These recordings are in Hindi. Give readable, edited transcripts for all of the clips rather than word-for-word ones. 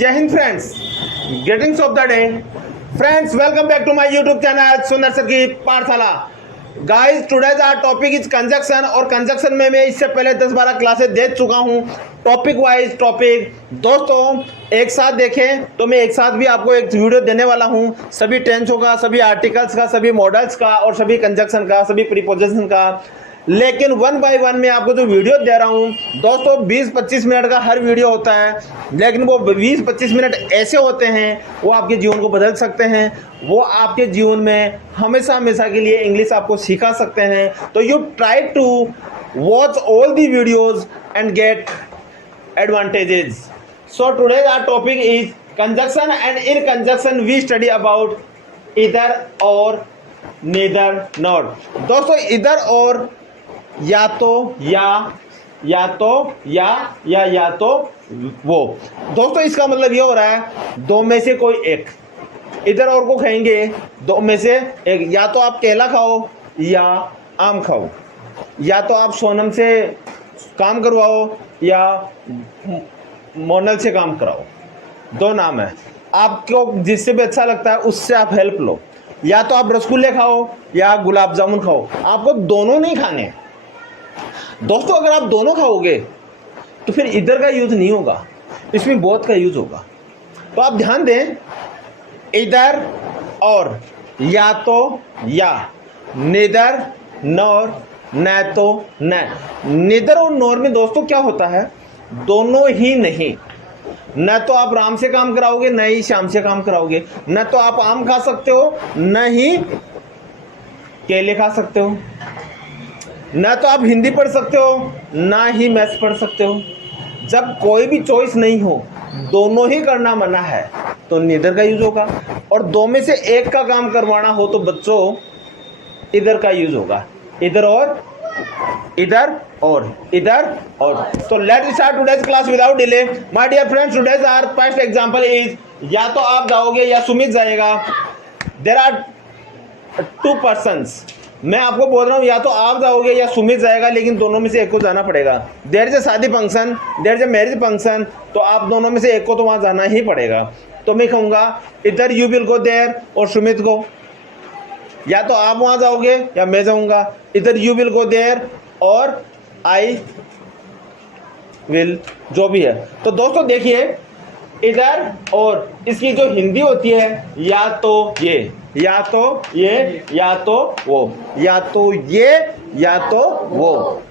जय हिंद friends, greetings of the day friends, welcome back to my YouTube channel Sundar sir की Pathshala. Guys, today's our topic is conjunction और कंजक्शन में मैं इससे पहले 10-12 क्लासेस दे चुका हूं। टॉपिक वाइज टॉपिक दोस्तों एक साथ देखें तो मैं एक साथ भी आपको एक वीडियो देने वाला हूं, सभी टेंसों का, सभी आर्टिकल्स का, सभी मॉडल्स का और सभी कंजक्शन का, सभी प्रीपोजिशन का। लेकिन वन बाय वन मैं आपको जो वीडियो दे रहा हूं दोस्तों 20-25 मिनट का हर वीडियो होता है, लेकिन वो 20-25 मिनट ऐसे होते हैं वो आपके जीवन को बदल सकते हैं, वो आपके जीवन में हमेशा हमेशा के लिए इंग्लिश आपको सिखा सकते हैं। तो you try to watch all the videos and get advantages. So today our topic is conjunction, and in conjunction we study about either or, neither nor. दोस्तों इधर और या तो या तो या तो वो। दोस्तों इसका मतलब ये हो रहा है दो में से कोई एक। इधर और को खाएंगे दो में से एक, या तो आप केला खाओ या आम खाओ, या तो आप सोनम से काम करवाओ या मोनल से काम कराओ, दो नाम है। आपको जिससे भी अच्छा लगता है उससे आप हेल्प लो, या तो आप रसगुल्ले खाओ या गुलाब जामुन खाओ, आपको दोनों नहीं खाने। दोस्तों अगर आप दोनों खाओगे तो फिर इधर का यूज नहीं होगा, इसमें बोथ का यूज होगा। तो आप ध्यान दें, इधर और या तो या, नेदर नॉर न तो न। निदर और नॉर में दोस्तों क्या होता है, दोनों ही नहीं। न तो आप राम से काम कराओगे न ही श्याम से काम कराओगे, न तो आप आम खा सकते हो न ही केले खा सकते हो, न तो आप हिंदी पढ़ सकते हो ना ही मैथ्स पढ़ सकते हो। जब कोई भी चॉइस नहीं हो, दोनों ही करना मना है, तो निदर का यूज होगा। और दो में से एक का काम करवाना हो तो बच्चों इधर का यूज होगा, इधर और इधर और इधर और। तो let's start today's class without delay. My dear friends, today's our first example is या तो आप जाओगे या सुमित जाएगा। There are two persons. मैं आपको बोल रहा हूँ या तो आप जाओगे या सुमित जाएगा, लेकिन दोनों में से एक को जाना पड़ेगा। देयर इज अ शादी function, there is a marriage function, तो आप दोनों में से एक को तो वहां जाना ही पड़ेगा। तो मैं कहूँगा इधर यू विल गो देयर और सुमित को, या तो आप वहां जाओगे या मैं जाऊंगा। इधर यू विल गो देयर और आई विल, जो भी है। तो दोस्तों देखिए, इधर और इसकी जो हिंदी होती है या तो ये, या तो ये, या तो वो, या तो ये, या तो वो।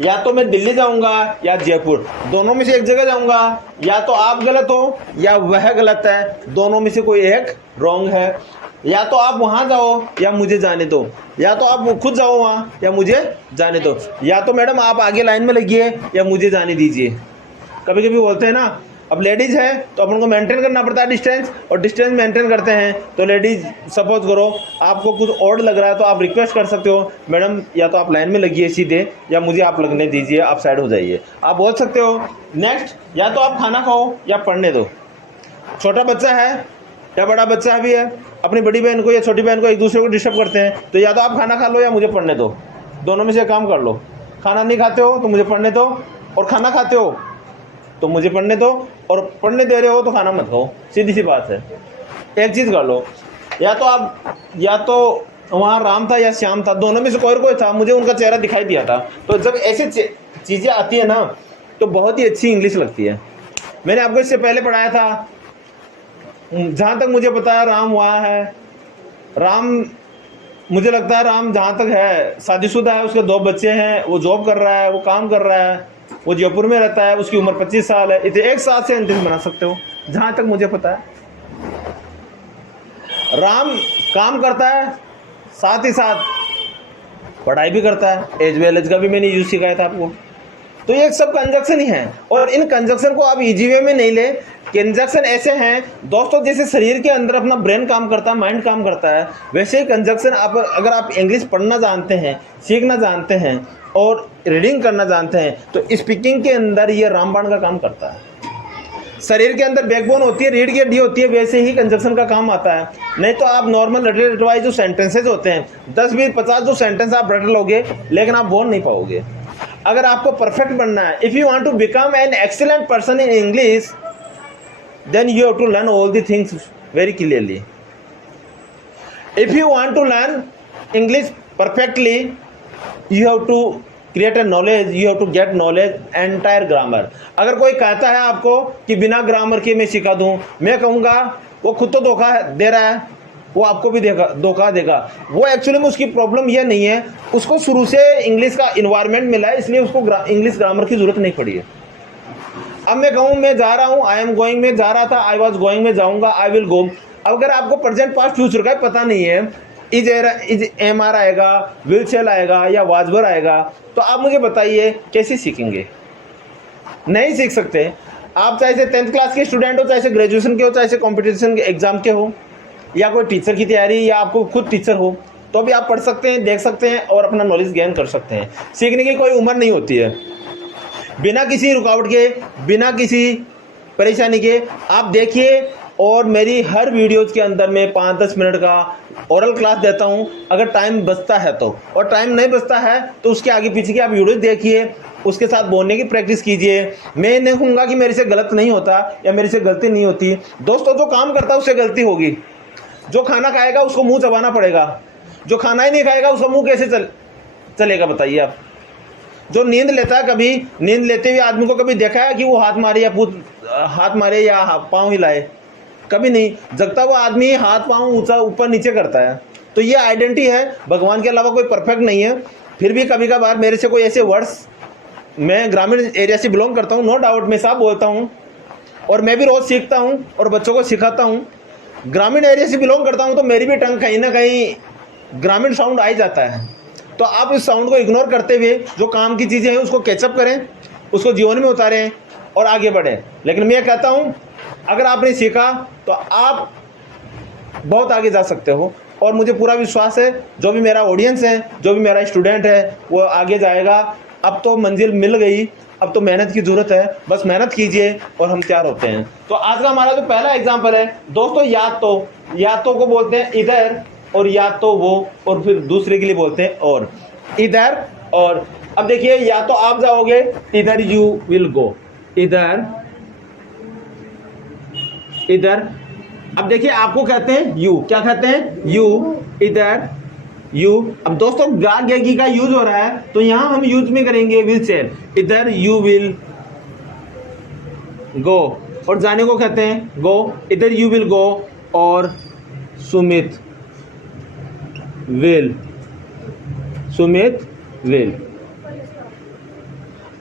या तो मैं दिल्ली जाऊंगा या जयपुर, दोनों में से एक जगह जाऊंगा। या तो आप गलत हो या वह गलत है, दोनों में से कोई एक रॉन्ग है। या तो आप वहां जाओ या मुझे जाने दो, या तो आप खुद जाओ वहां या मुझे जाने दो, या तो मैडम आप आगे लाइन में लगिए या मुझे जाने दीजिए। कभी कभी बोलते हैं ना, अब लेडीज है तो अपन को मेंटेन करना पड़ता है डिस्टेंस, और डिस्टेंस मेंटेन करते हैं तो लेडीज, सपोज करो आपको कुछ ऑड लग रहा है तो आप रिक्वेस्ट कर सकते हो, मैडम या तो आप लाइन में लगिए सीधे या मुझे आप लगने दीजिए, आप साइड हो जाइए, आप बोल सकते हो। नेक्स्ट, या तो आप खाना खाओ या पढ़ने दो। छोटा बच्चा है या बड़ा बच्चा भी है, अपनी बड़ी बहन को या छोटी बहन को एक दूसरे को डिस्टर्ब करते हैं, तो या तो आप खाना खा लो या मुझे पढ़ने दो, दोनों में से काम कर लो। खाना नहीं खाते हो तो मुझे पढ़ने दो, और खाना खाते हो तो मुझे पढ़ने दो, और पढ़ने दे रहे हो तो खाना मत खाओ, सीधी सी बात है। एक चीज़ कर लो, या तो आप, या तो वहाँ राम था या श्याम था, दोनों में से कोई था, मुझे उनका चेहरा दिखाई दिया था। तो जब ऐसी चीज़ें आती है ना तो बहुत ही अच्छी इंग्लिश लगती है। मैंने आपको इससे पहले पढ़ाया था, जहाँ तक मुझे पता है राम वहाँ है। राम, मुझे लगता है राम जहाँ तक है शादीशुदा है, उसके 2 बच्चे हैं, वो जॉब कर रहा है, वो काम कर रहा है, वो जयपुर में रहता है, उसकी उम्र 25 साल है। इसे एक साथ से सेंटेंस बना सकते हो जहाँ तक मुझे पता है। राम काम करता है, साथ ही साथ पढ़ाई भी करता है, एज वेल एज का भी मैंने यूज सिखाया था आपको। तो ये सब कंजक्शन ही है, और इन कंजक्शन को आप इजी वे में नहीं ले। कंजक्शन ऐसे हैं दोस्तों, जैसे शरीर के अंदर अपना ब्रेन काम करता है, माइंड काम करता है, वैसे ही कंजक्शन आप, अगर आप इंग्लिश पढ़ना जानते हैं, सीखना जानते हैं और रीडिंग करना जानते हैं, तो स्पीकिंग के अंदर ये रामबाण का काम करता है। शरीर के अंदर बैकबोन होती है, रीढ़ की हड्डी होती है, वैसे ही कंजक्शन का काम आता है। नहीं तो आप नॉर्मल रटे रटवाई जो सेंटेंसेज होते हैं, 10, 20, 50 जो सेंटेंस आप रट लोगे, लेकिन आप बोल नहीं पाओगे। अगर आपको परफेक्ट बनना है, if you want to become an excellent person in English, then you have to learn all the things very clearly. If you want to learn English perfectly, you have to create a knowledge, you have to get knowledge entire grammar. अगर कोई कहता है आपको कि बिना ग्रामर के मैं सिखा दूं, मैं कहूँगा वो खुद तो धोखा दे रहा है, वो आपको भी धोखा देगा। वो एक्चुअली में उसकी प्रॉब्लम ये नहीं है, उसको शुरू से इंग्लिश का इन्वायरमेंट मिला है, इसलिए उसको इंग्लिश ग्रामर की जरूरत नहीं पड़ी है। अब मैं कहूँ मैं जा रहा हूँ, आई एम गोइंग, में जा रहा था, आई वॉज गोइंग, में जाऊँगा, आई विल गो। अगर आपको प्रेजेंट पास्ट फ्यूचर का पता नहीं है, इज एम आर आएगा, विल शेल आएगा या वाजबर आएगा, तो आप मुझे बताइए कैसे सीखेंगे? नहीं सीख सकते। आप चाहे से 10th क्लास के स्टूडेंट हो, चाहे से ग्रेजुएशन के हो, चाहे से कॉम्पिटिशन के एग्जाम के हो, या कोई टीचर की तैयारी, या आपको खुद टीचर हो, तो भी आप पढ़ सकते हैं, देख सकते हैं और अपना नॉलेज गेन कर सकते हैं। सीखने की कोई उम्र नहीं होती है। बिना किसी रुकावट के, बिना किसी परेशानी के आप देखिए। और मेरी हर वीडियोज़ के अंदर मैं 5-10 मिनट का ओरल क्लास देता हूं, अगर टाइम बचता है तो, और टाइम नहीं बचता है तो उसके आगे पीछे की आप वीडियोज़ देखिए, उसके साथ बोलने की प्रैक्टिस कीजिए। मैं नहीं कहूँगा कि मेरे से गलत नहीं होता या मेरे से गलती नहीं होती। दोस्तों, जो काम करता है उससे गलती होगी। जो खाना खाएगा उसको मुँह चबाना पड़ेगा, जो खाना ही नहीं खाएगा उसका मुँह कैसे चलेगा बताइए आप? जो नींद लेता है, कभी नींद लेते हुए आदमी को कभी देखा है कि वो हाथ मारे या पाँव हिलाए? कभी नहीं। जगता हुआ आदमी हाथ पाँव ऊंचा ऊपर नीचे करता है। तो ये आइडेंटिटी है, भगवान के अलावा कोई परफेक्ट नहीं है। फिर भी कभी कभार मेरे से कोई ऐसे वर्ड्स, मैं ग्रामीण एरिया से बिलोंग करता हूँ, नो डाउट मैं साफ बोलता हूँ, और मैं भी रोज़ सीखता हूँ और बच्चों को सिखाता हूँ। ग्रामीण एरिया से बिलोंग करता हूँ तो मेरी भी टंग कहीं ना कहीं ग्रामीण साउंड आ ही जाता है। तो आप इस साउंड को इग्नोर करते हुए जो काम की चीज़ें हैं उसको कैचअप करें, उसको जीवन में उतारें और आगे बढ़ें। लेकिन मैं कहता हूँ, अगर आपने सीखा तो आप बहुत आगे जा सकते हो, और मुझे पूरा विश्वास है जो भी मेरा ऑडियंस है, जो भी मेरा स्टूडेंट है, वो आगे जाएगा। अब तो मंजिल मिल गई, अब तो मेहनत की ज़रूरत है, बस मेहनत कीजिए और हम तैयार होते हैं। तो आज का हमारा जो पहला एग्जाम्पल है दोस्तों, या तो को बोलते हैं इधर, और या तो वो, और फिर दूसरे के लिए बोलते हैं और। इधर और। अब देखिए, या तो आप जाओगे इधर, यू विल गो, इधर इधर। अब देखिए, आपको कहते हैं यू, क्या कहते हैं? यू, इधर, यू। अब दोस्तों, गागी का यूज हो रहा है तो यहां हम यूज में करेंगे विल से। इधर यू विल गो, और जाने को कहते हैं गो। इधर यू विल गो, और सुमित विल, सुमित विल।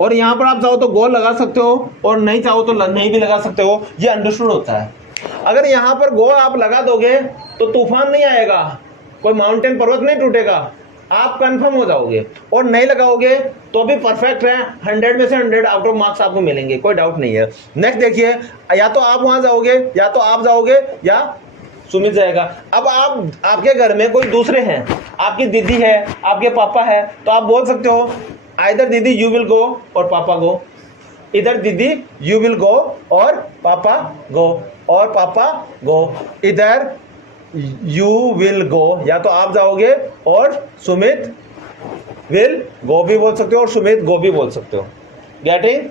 और यहां पर आप चाहो तो गो लगा सकते हो, और नहीं चाहो तो नहीं भी लगा सकते हो। ये अंडरस्टूड होता है। अगर यहां पर गो आप लगा दोगे तो तूफान नहीं आएगा, कोई माउंटेन पर्वत नहीं टूटेगा, आप कंफर्म हो जाओगे। और नहीं लगाओगे तो भी परफेक्ट है, 100 में से 100 आउट ऑफ मार्क्स आपको मिलेंगे, कोई डाउट नहीं है। नेक्स्ट देखिए, या तो आप वहां जाओगे, या तो आप जाओगे, या सुमित जाएगा। अब आपके घर में कोई दूसरे हैं, आपकी दीदी है, आपके पापा है, तो आप बोल सकते हो इधर दीदी यू विल गो और पापा गो, इधर दीदी यू विल गो और पापा गो, और पापा गो। इधर यू विल गो, या तो आप जाओगे, और सुमित विल गो भी बोल सकते हो, और सुमित गो भी बोल सकते हो। Getting,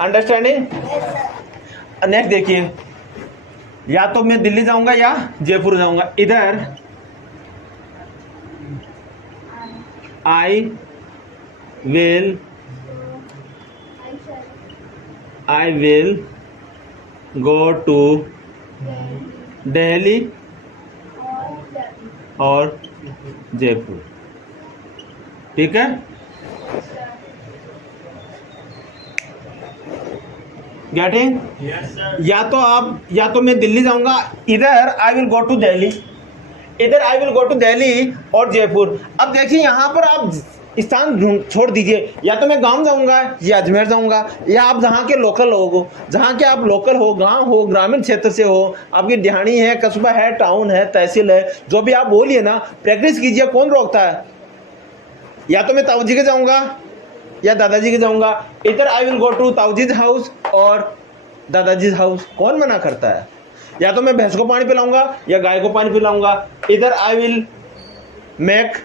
understanding? नेक्स्ट देखिए, या तो मैं दिल्ली जाऊंगा या जयपुर जाऊंगा। इधर I will go to Delhi और जयपुर। ठीक है? गेटिंग? या तो मैं दिल्ली जाऊंगा, इधर I will go to Delhi, इधर I will go to Delhi और जयपुर। अब देखिए, यहाँ पर आप स्थान छोड़ दीजिए, या तो मैं गांव जाऊंगा या अजमेर जाऊंगा, या आप जहाँ के लोकल हो, जहाँ के आप लोकल हो, गांव हो, ग्रामीण क्षेत्र से हो, आपकी दिहाड़ी है, कस्बा है, टाउन है, तहसील है, जो भी आप बोलिए ना, प्रैक्टिस कीजिए, कौन रोकता है? या तो मैं ताऊजी के जाऊंगा या दादाजी के जाऊंगा। इधर आई विल गो टू ताऊजीज हाउस और दादाजीज हाउस, कौन मना करता है? या तो मैं भैंस को पानी पिलाऊंगा या गाय को पानी पिलाऊंगा। इधर I will make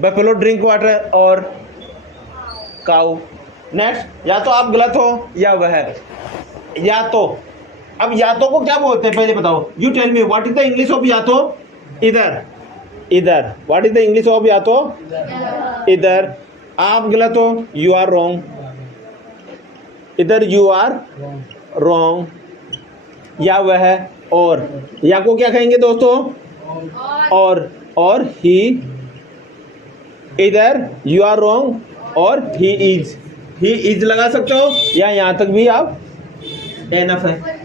buffalo drink water और काऊ। नेक्स्ट, या तो आप गलत हो या वह है, या तो अब या तो को क्या बोलते हैं पहले बताओ, you tell me what is the English of या तो? इधर, इधर what is the English of या तो? इधर। आप गलत हो, यू आर रॉन्ग। इधर यू आर रॉन्ग। या वह है, और या को क्या कहेंगे दोस्तों? और ही। इधर यू आर रॉन्ग और ही इज लगा सकते हो, या यहां तक भी आप एनफ है।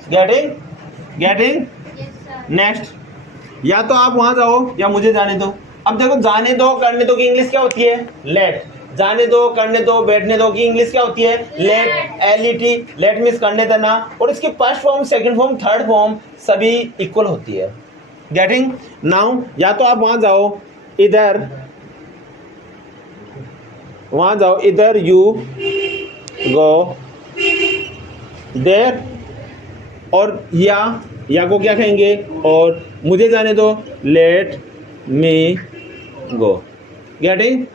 Getting next. या तो आप वहां जाओ या मुझे जाने दो। अब देखो, जाने दो करने दो की इंग्लिश क्या होती है? लेट। जाने दो करने दो बैठने दो की इंग्लिश क्या होती है? लेट। LET, लेट मीन्स करने देना, और इसकी first form, second form, third form सभी इक्वल होती है। Getting now. या तो आप वहां जाओ, इधर वहां जाओ, इधर यू गो देयर, और या को क्या कहेंगे? और मुझे जाने दो, लेट मी गो। गेटिंग?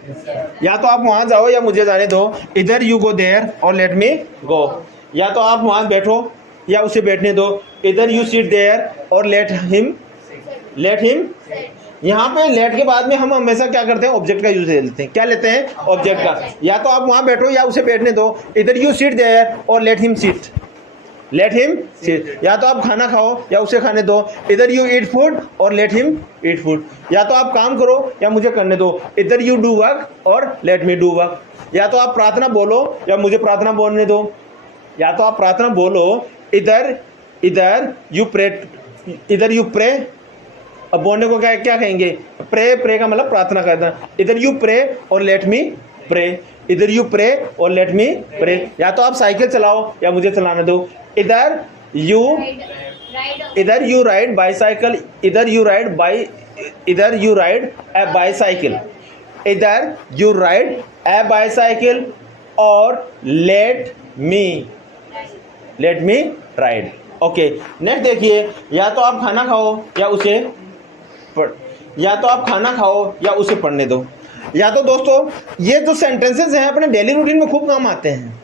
या तो आप वहां जाओ या मुझे जाने दो, इधर यू गो देयर और लेट मी गो। या तो आप वहां बैठो या उसे बैठने दो, इधर यू सिट देयर और लेट हिम यहाँ पे लेट के बाद में हम हमेशा क्या करते हैं? ऑब्जेक्ट का यूज ले लेते हैं। क्या लेते हैं? ऑब्जेक्ट का। या तो आप वहां बैठो या उसे बैठने दो, इधर यू सिट देयर और लेट हिम सिट। या तो आप खाना खाओ या उसे खाने दो, इधर यू ईट फूड और लेट हिम ईट फूड। या तो आप काम करो या मुझे करने दो, इधर यू डू वर्क और लेट मी डू वर्क। या तो आप प्रार्थना बोलो या मुझे प्रार्थना बोलने दो। या तो आप प्रार्थना बोलो, इधर यू प्रे। अब बोलने को क्या कहेंगे? प्रे का मतलब प्रार्थना करना। इधर यू प्रे और लेट मी प्रे। इधर यू प्रे और लेट मी प्रे। या तो आप साइकिल चलाओ या मुझे चलाने दो, इधर यू राइड बाईसाइकिल। इधर यू राइड ए बाईसाइकिल। इधर यू राइड ए बाईसाइकिल और let me ride. Okay next देखिए, या तो आप खाना खाओ या उसे पढ़ने दो। या तो दोस्तों ये जो सेंटेंसेस हैं अपने डेली रूटीन में खूब काम आते हैं,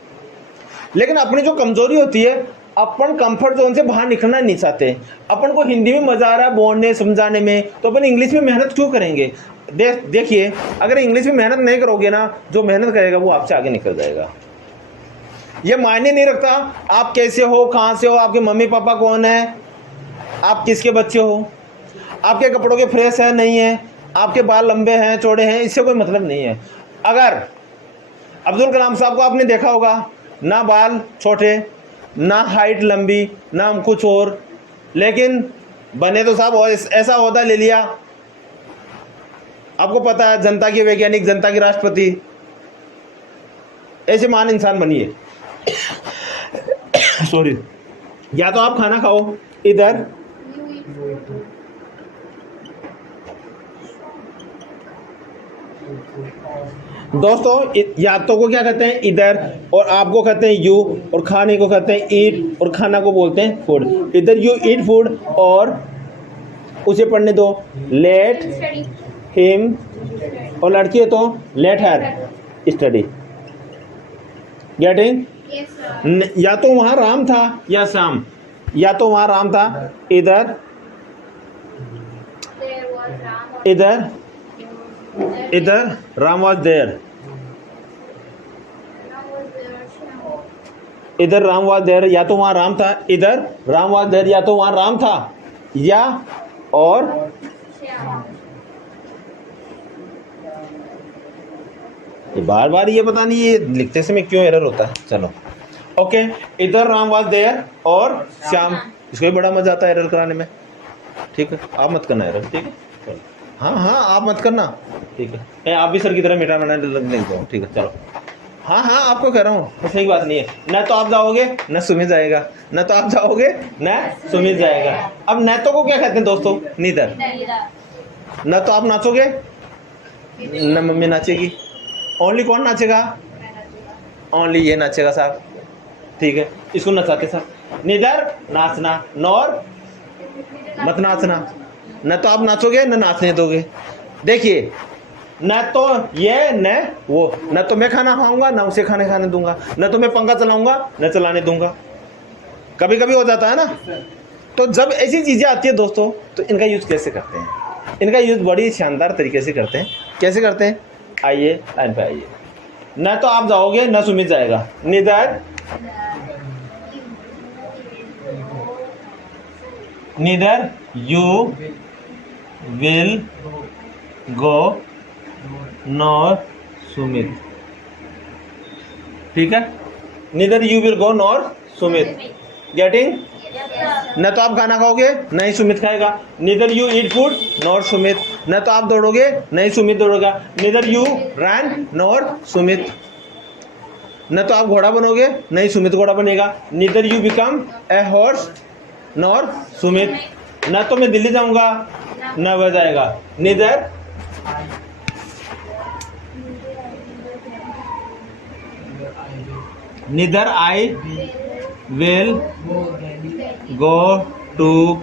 लेकिन अपनी जो कमजोरी होती है, अपन कंफर्ट जोन से बाहर निकलना नहीं चाहते। अपन को हिंदी में मजा आ रहा है बोलने समझाने में, तो अपन इंग्लिश में मेहनत क्यों करेंगे? देखिए, अगर इंग्लिश में मेहनत नहीं करोगे ना, जो मेहनत करेगा वो आपसे आगे निकल जाएगा। ये मायने नहीं रखता आप कैसे हो, कहाँ से हो, आपके मम्मी पापा कौन है, आप किसके बच्चे हो, आपके कपड़ों के फ्रेश है नहीं है, आपके बाल लंबे हैं चौड़े हैं, इससे कोई मतलब नहीं है। अगर अब्दुल कलाम साहब को आपने देखा होगा, ना बाल छोटे, ना हाइट लंबी, ना कुछ और, लेकिन बने तो साहब ऐसा ओहदा ले लिया। आपको पता है, जनता के वैज्ञानिक, जनता के राष्ट्रपति, ऐसे महान इंसान बनिए। सॉरी। या तो आप खाना खाओ, इधर दोस्तों, या तो को क्या कहते हैं? इधर, और आपको कहते हैं यू, और खाने को कहते हैं ईट, और खाना को बोलते हैं फूड। इधर यू ईट फूड और उसे पढ़ने दो, लेट हिम, और लड़की है तो लेट हर स्टडी। गेटिंग? या तो वहां राम था या श्याम। या तो वहां राम था, इधर राम वाज देयर। इधर राम वाज देयर, या तो वहां राम था, इधर राम वाज देयर। या तो वहां राम था या और बार बार ये पता नहीं ये लिखते समय क्यों एरर होता है। चलो ओके, इधर राम वाज देयर और श्याम। इसको भी बड़ा मजा आता है एरर कराने में। ठीक है, आप मत करना एरर। ठीक है, चलो। हाँ आप मत करना। ठीक है, आप भी सर की तरह मिटा बनाने लगने दो। ठीक है, चलो। हाँ आपको कह रहा हूँ, सही बात नहीं है। न तो आप जाओगे न सुमित जाएगा, न तो आप जाओगे न सुमित जाएगा। अब न तो को क्या कहते हैं दोस्तों? नीदर। न तो आप नाचोगे न मम्मी नाचेगी। ओनली कौन नाचेगा? ओनली ये नाचेगा साहब। ठीक है, इसको नचाते साहब। नीदर नाचना, नॉर मत नाचना। न तो आप नाचोगे न नाचने दोगे। देखिए, न तो ये न वो, न तो मैं खाना खाऊंगा न उसे खाने दूंगा, न तो मैं पंखा चलाऊंगा न चलाने दूंगा। कभी कभी हो जाता है ना। तो जब ऐसी चीज़ें आती है दोस्तों, तो इनका यूज़ कैसे करते हैं? इनका यूज़ बड़ी शानदार तरीके से करते हैं। कैसे करते हैं? आइए लाइन पे आइए। न तो आप जाओगे न सुमित जाएगा। Neither you will go nor Sumit. ठीक है, neither you will go nor Sumit. Getting? न तो आप खाना खाओगे नहीं सुमित खाएगा। Neither you eat food nor Sumit. न तो आप दौड़ोगे नहीं सुमित दौड़ेगा। Neither you run nor Sumit. न तो आप घोड़ा बनोगे नहीं सुमित घोड़ा बनेगा। Neither you become a horse nor Sumit. न तो मैं दिल्ली जाऊंगा न वह जाएगा। Neither I will go to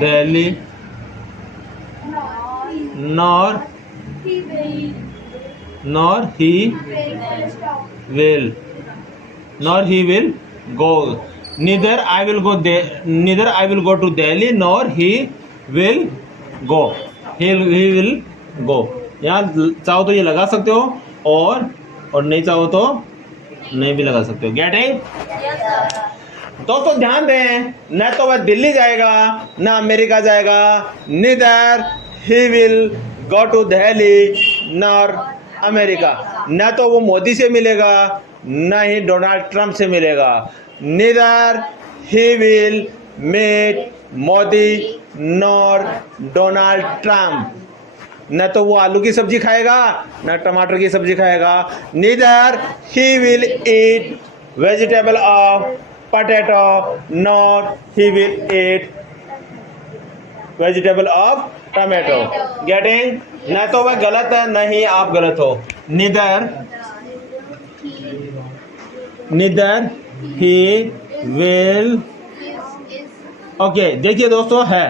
Delhi nor he will go। neither I will go to Delhi nor he will go। he will go। यहाँ चाहो तो ये लगा सकते हो और नहीं चाहो तो नहीं भी लगा सकते हो। गेटिंग? दोस्तों ध्यान दें, न तो वह दिल्ली जाएगा न अमेरिका जाएगा। Neither he will go to Delhi nor America. न तो वो मोदी से मिलेगा न ही डोनाल्ड ट्रंप से मिलेगा। Neither he will meet Modi nor Donald Trump. न तो वो आलू की सब्जी खाएगा न टमाटर की सब्जी खाएगा। Neither he will eat vegetable of potato nor he will eat vegetable of tomato। getting? न तो वह गलत है न ही आप गलत हो। neither he will। ओके देखिए दोस्तों है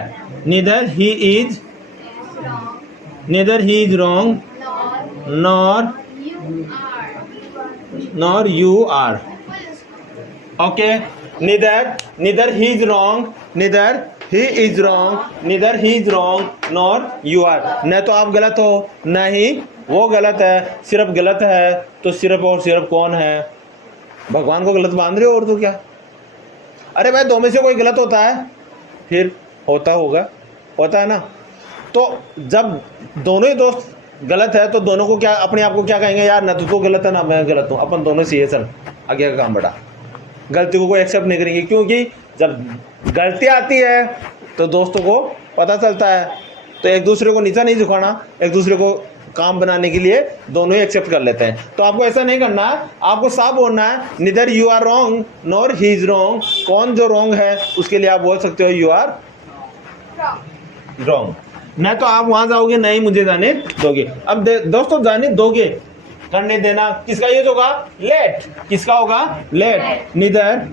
neither he is wrong nor you are। Okay neither he is wrong nor you are। न तो आप गलत हो न ही वो गलत है। सिर्फ गलत है तो सिर्फ और सिर्फ कौन है? भगवान को गलत मान रहे हो और तो क्या? अरे भाई दो में से कोई गलत होता है? फिर होता है ना। तो जब दोनों ही दोस्त गलत है तो दोनों को क्या अपने आप को क्या कहेंगे? यार न तो गलत है ना मैं गलत हूँ, अपन दोनों से सर आगे का काम बढ़ा। गलती को कोई एक्सेप्ट नहीं करेंगे, क्योंकि जब गलती आती है तो दोस्तों को पता चलता है। तो एक दूसरे को नीचा नहीं झुकाना, एक दूसरे को काम बनाने के लिए दोनों ही एक्सेप्ट कर लेते हैं। तो आपको ऐसा नहीं करना है, आपको साफ बोलना है neither you are wrong nor he is wrong. कौन जो रॉन्ग है उसके लिए आप बोल सकते हो यू आर रॉन्ग। न तो आप वहां जाओगे नहीं मुझे जाने दोगे। अब दोस्तों जाने दोगे करने देना किसका यूज होगा? लेट। किसका होगा? लेट। नीदर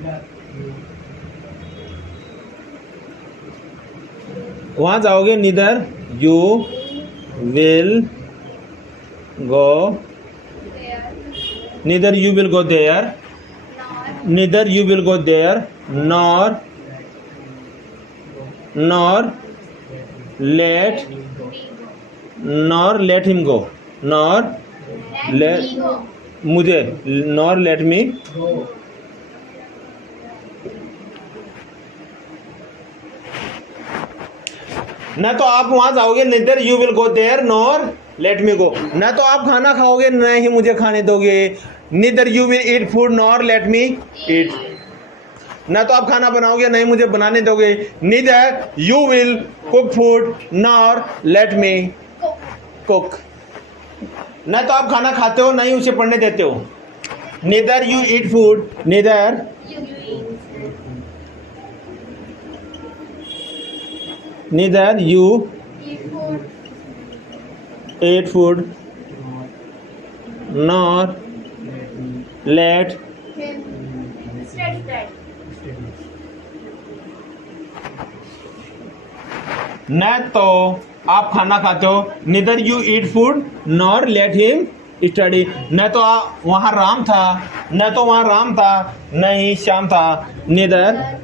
वहां जाओगे neither you will go there nor let him go nor let me. न तो आप वहां जाओगे neither you will go there nor let me go. न तो आप खाना खाओगे न ही मुझे खाने दोगे। Neither you will eat food nor let me eat. न तो आप खाना बनाओगे नहीं मुझे बनाने दोगे। Neither you will cook food nor let me cook. न तो आप खाना खाते हो नहीं उसे पढ़ने देते हो। Neither you eat food neither you eat food nor let न तो आप खाना खाते हो neither you eat food nor let him study. न तो वहाँ राम था न ही श्याम था। Neither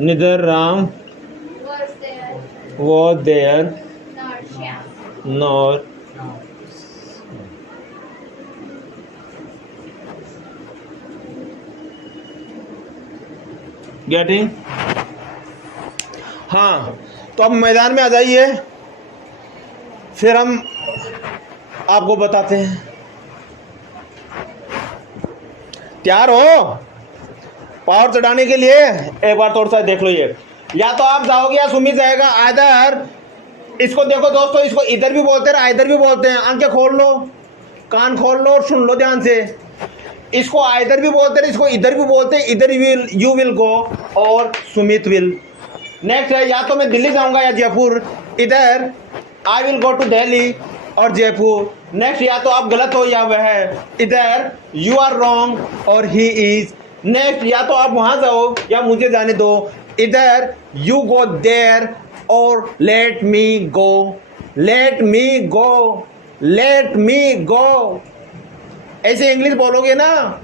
neither Ram was there, was there nor Shyam. nor getting। हाँ, तो अब मैदान में आ जाइए, फिर हम आपको बताते हैं। तैयार हो पावर चढ़ाने के लिए? एक बार थोड़ा सा देख लो, ये या तो आप जाओगे या सुमित जाएगा। आइदर इसको देखो दोस्तों, इसको इधर भी बोलते हैं इधर भी बोलते हैं। आंखें खोल लो, कान खोल लो और सुन लो ध्यान से। इसको आइदर भी बोलते हैं, इसको इधर भी बोलते हैं। इधर विल, यू विल गो और सुमित विल। नेक्स्ट है, या तो मैं दिल्ली जाऊंगा या जयपुर। इधर I will go to Delhi और जयपुर। नेक्स्ट, या तो आप गलत हो या वह है। इधर यू आर रॉन्ग और ही इज। नेक्स्ट, या तो आप वहां जाओ या मुझे जाने दो। इधर यू गो देयर और लेट मी गो। लेट मी गो, लेट मी गो। ऐसे इंग्लिश बोलोगे ना,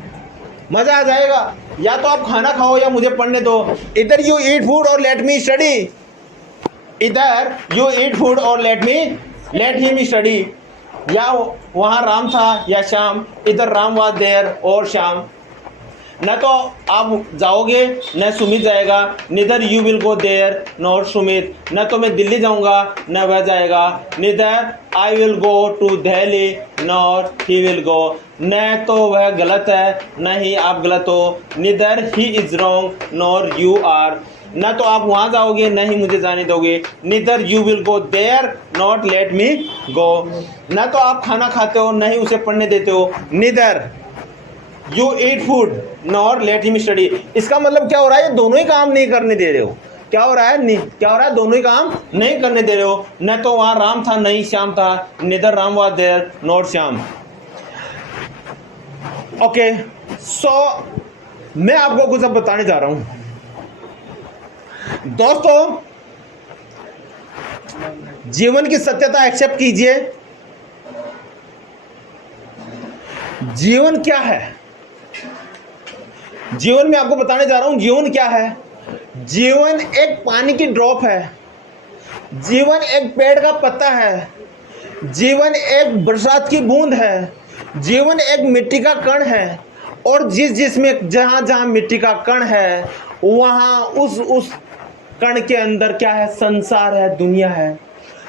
मजा आ जाएगा। या तो आप खाना खाओ या मुझे पढ़ने दो। इधर यू ईट फूड और लेट मी स्टडी। इधर यू ईट फूड और लेट हिम स्टडी। या वहां राम था या श्याम। इधर राम वाज देयर और श्याम। न तो आप जाओगे न सुमित जाएगा। Neither you will go there nor Sumit. न तो मैं दिल्ली जाऊंगा न वह जाएगा। Neither I will go to Delhi nor he will go. न तो वह गलत है न ही आप गलत हो। Neither he is wrong nor you are. न तो आप वहां जाओगे न ही मुझे जाने दोगे। Neither you will go there not let me go. न तो आप खाना खाते हो न ही उसे पढ़ने देते हो। Neither you eat food nor let him study. इसका मतलब क्या हो रहा है, ये दोनों ही काम नहीं करने दे रहे हो। क्या हो रहा है, नहीं क्या हो रहा है, दोनों ही काम नहीं करने दे रहे हो। न तो वहां राम था न ही श्याम था। Neither Ram was there not Shyam. Okay, so मैं आपको कुछ अब बताने जा रहा हूं दोस्तों। जीवन की सत्यता एक्सेप्ट कीजिए। जीवन क्या है, जीवन में आपको बताने जा रहा हूं जीवन क्या है। जीवन एक पानी की ड्रॉप है। जीवन एक पेड़ का पत्ता है। जीवन एक बरसात की बूंद है। जीवन एक मिट्टी का कण है। और जिसमें जहां जहां मिट्टी का कण है वहां उस कण के अंदर क्या है, संसार है, दुनिया है।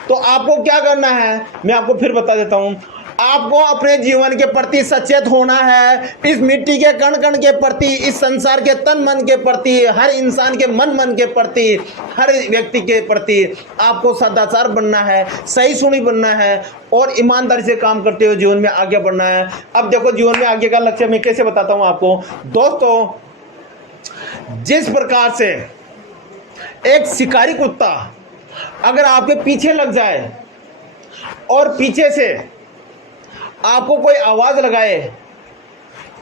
तो आपको क्या करना है, मैं आपको फिर बता देता हूं। आपको अपने जीवन के प्रति सचेत होना है। इस मिट्टी के कण कण के प्रति, इस संसार के तन मन के प्रति, हर इंसान के मन के प्रति, हर व्यक्ति के प्रति आपको सदाचार बनना है, सही सुनी बनना है और ईमानदारी से काम करते हुए जीवन में आगे बढ़ना है। अब देखो, जीवन में आगे का लक्ष्य मैं कैसे बताता हूं आपको दोस्तों। जिस प्रकार से एक शिकारी कुत्ता अगर आपके पीछे लग जाए और पीछे से आपको कोई आवाज लगाए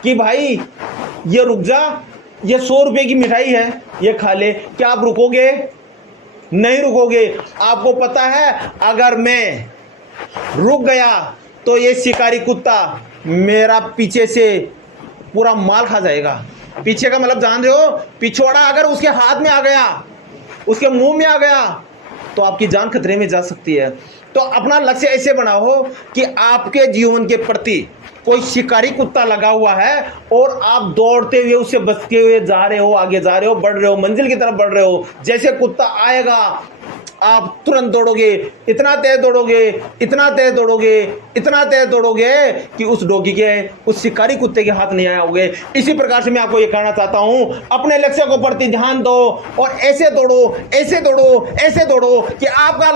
कि भाई ये रुक जा, ये 100 रुपए की मिठाई है, ये खा ले, क्या आप रुकोगे? नहीं रुकोगे। आपको पता है अगर मैं रुक गया तो ये शिकारी कुत्ता मेरा पीछे से पूरा माल खा जाएगा। पीछे का मतलब जान रहे हो, पिछवाड़ा अगर उसके हाथ में आ गया, उसके मुंह में आ गया तो आपकी जान खतरे में जा सकती है। तो अपना लक्ष्य ऐसे बनाओ कि आपके जीवन के प्रति कोई शिकारी कुत्ता लगा हुआ है और आप दौड़ते हुए उससे बचते हुए जा रहे हो, आगे जा रहे हो, बढ़ रहे हो, मंजिल की तरफ बढ़ रहे हो। जैसे कुत्ता आएगा आप तुरंत दौड़ोगे, इतना तेज दौड़ोगे, इतना तेज दौड़ोगे, इतना तेज दौड़ोगे कि उस डॉगी के, उस शिकारी कुत्ते के हाथ नहीं आओगे। इसी प्रकार से मैं आपको ये कहना चाहता हूं, अपने लक्ष्य को प्रति ध्यान दो और ऐसे दौड़ो, ऐसे दौड़ो, ऐसे दौड़ो कि आपका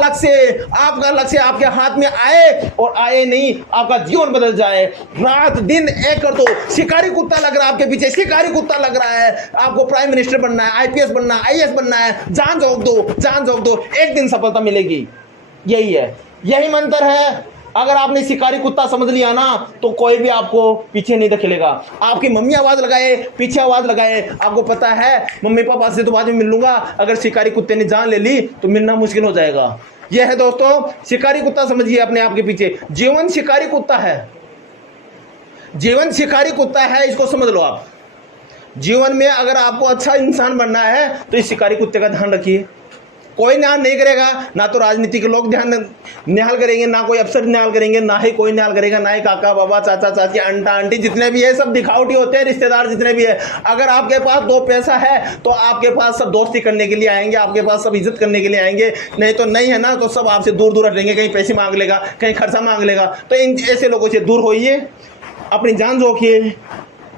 लक्ष्य आपके हाथ में आए और आए नहीं, आपका जीवन बदल जाए। रात दिन एक कर दो। शिकारी कुत्ता लग रहा है आपके पीछे, शिकारी कुत्ता लग रहा है, आपको प्राइम मिनिस्टर बनना है, आईपीएस बनना है, आईएएस बनना है, जान झोंक दो, जान झोंक दो, एक दिन सफलता मिलेगी। यही है, यही मंत्र है। अगर आपने शिकारी कुत्ता समझ लिया ना तो कोई भी आपको पीछे नहीं धकेलेगा। आपकी मम्मी आवाज लगाए, पीछे आवाज लगाए, आपको पता है मम्मी पापा से तो बाद में मिल लूंगा, अगर शिकारी कुत्ते ने जान ले ली तो मिलना मुश्किल हो जाएगा। यह है दोस्तों, शिकारी कुत्ता समझिए अपने आप के पीछे। जीवन शिकारी कुत्ता है, जीवन शिकारी कुत्ता है, इसको समझ लो आप। जीवन में अगर आपको अच्छा इंसान बनना है तो इस शिकारी कुत्ते का ध्यान रखिए। कोई ध्यान नहीं करेगा, ना तो राजनीति के लोग ध्यान निहाल करेंगे, ना कोई अफसर निहाल करेंगे, ना ही कोई निहाल करेगा, ना ही काका बाबा चाचा चाची अंटा आंटी जितने भी है सब दिखावटी होते हैं, रिश्तेदार जितने भी है। अगर आपके पास दो पैसा है तो आपके पास सब दोस्ती करने के लिए आएंगे, आपके पास सब इज्जत करने के लिए आएंगे, नहीं तो नहीं है ना तो सब आपसे दूर दूर हटेंगे, कहीं पैसे मांग लेगा, कहीं खर्चा मांग लेगा। तो इन ऐसे लोगों से दूर होइए, अपनी जान जोखिए,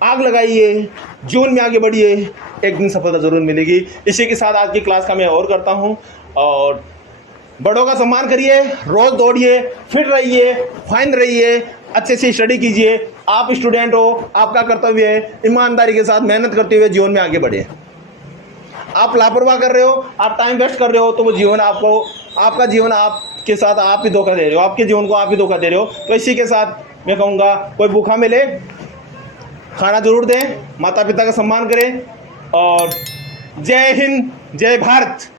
आग लगाइए, जीवन में आगे बढ़िए, एक दिन सफलता जरूर मिलेगी। इसी के साथ आज की क्लास का मैं और करता हूँ। और बड़ों का सम्मान करिए, रोज दौड़िए, फिट रहिए, फाइन रहिए, अच्छे से स्टडी कीजिए। आप स्टूडेंट हो, आपका कर्तव्य है ईमानदारी के साथ मेहनत करते हुए जीवन में आगे बढ़े। आप लापरवाह कर रहे हो, आप टाइम वेस्ट कर रहे हो, तो वो जीवन आपको, आपका जीवन आपके साथ आप ही धोखा दे रहे हो, आपके जीवन को आप ही धोखा दे रहे हो। तो इसी के साथ मैं कहूँगा, कोई भूखा मिले खाना जरूर दें, माता पिता का सम्मान करें, और जय हिंद, जय भारत।